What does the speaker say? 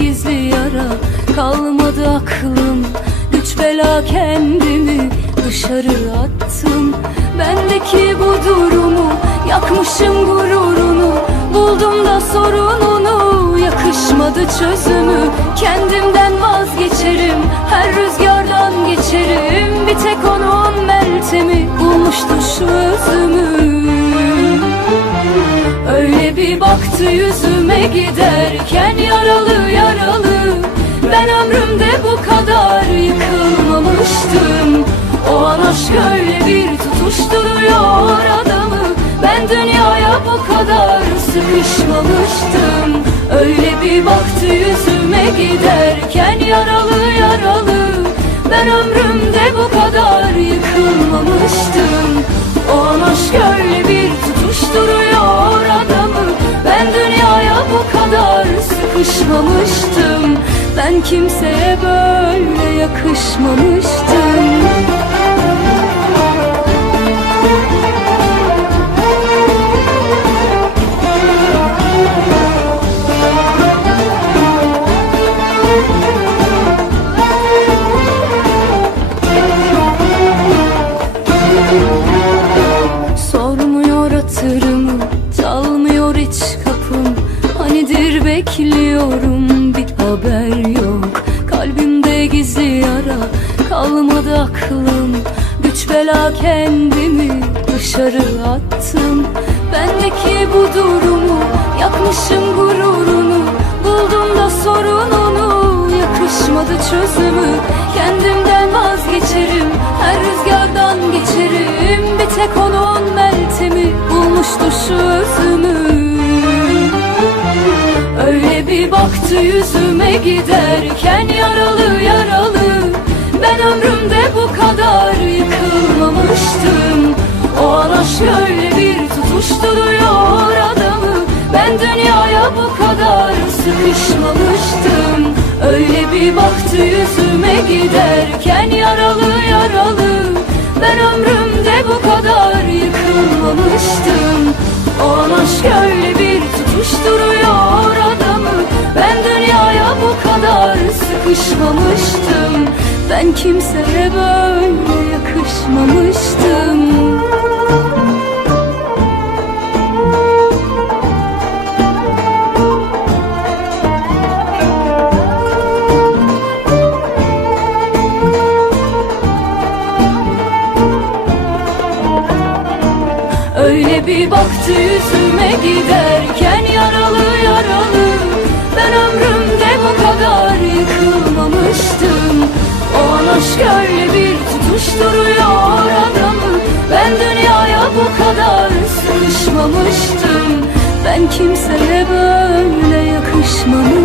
gizli yara Kalmadı aklım. Güç bela kendimi dışarı attım. Bendeki bu durumu Yakmışım gururunu. Buldum da sorununu Yakışmadı çözümü. Kendimden vazgeçerim Her rüzgardan geçerim. Bir tek onu baktı yüzüme giderken yaralı yaralı Ben ömrümde bu kadar yıkılmamıştım. O an aşk öyle bir tutuşturuyor adamı Ben dünyaya bu kadar sıkışmamıştım. Öyle bir baktı yüzüme giderken yaralı yaralı Ben ömrümde bu kadar yıkılmamıştım. O an aşk öyle bir tutuşturuyor Ben kimseye böyle yakışmamıştım. Sormuyor hatırımı Çalmıyor hiç kapım. Hanidir bekliyorum haber yok. Kalbimde gizli yara Kalmadı aklım. Güç bela kendimi dışarı attım. Bendeki bu durumu Yakmışım gururunu. Buldum da sorununu Yakışmadı çözümü. Kendimden vazgeçerim baktı yüzüme giderken Yaralı yaralı. Ben ömrümde bu kadar yıkılmamıştım. O an aşk öyle bir tutuşturuyor adamı. Ben dünyaya bu kadar sıkışmamıştım. Öyle bir baktı yüzüme giderken Yaralı yaralı. Ben ömrümde bu kadar yıkılmamıştım. O an aşk öyle bir tutuşturuyor sıkışmamıştım Ben kimseye böyle yakışmamıştım. Öyle bir baktı yüzüme giderken Dolaştırıyor adamı Ben dünyaya bu kadar sığışmamıştım Ben kimseye böyle yakışmamıştım.